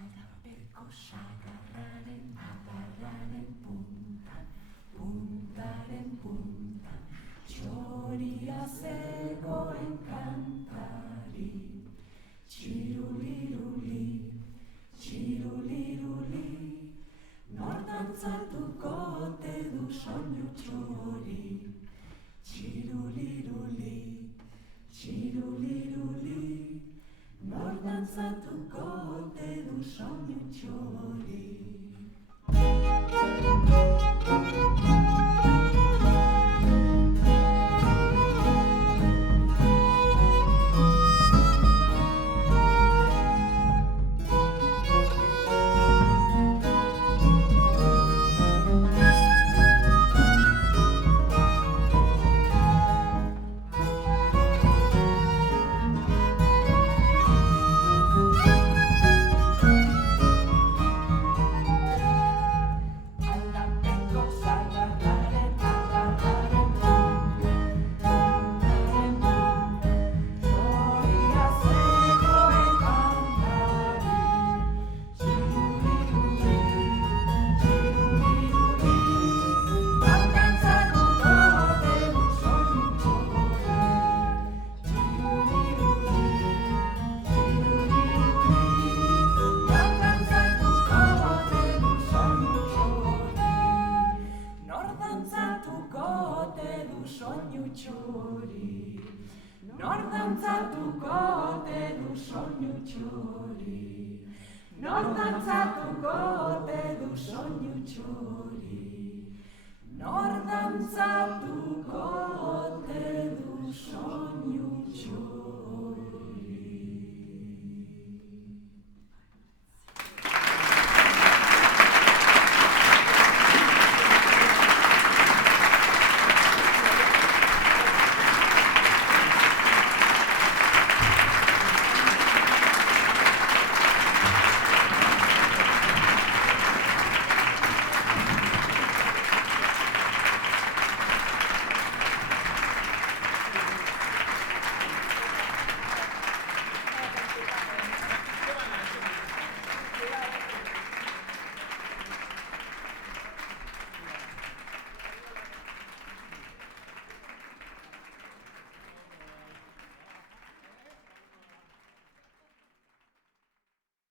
Aldapeko sagarraren adarraren puntan, puntaren puntan, txoria zegoen kantari. Txiruliruli, txiruliruli, nor dantzatuko ote du soinu txori. Txiruliruli, txiruliruli, nor dantzatuko ote du soinu txori. Nor dantzatuko ote du soinu txori. Nor dantzatuko ote du soinu txori. Nor dantzatuko ote du soinu txori.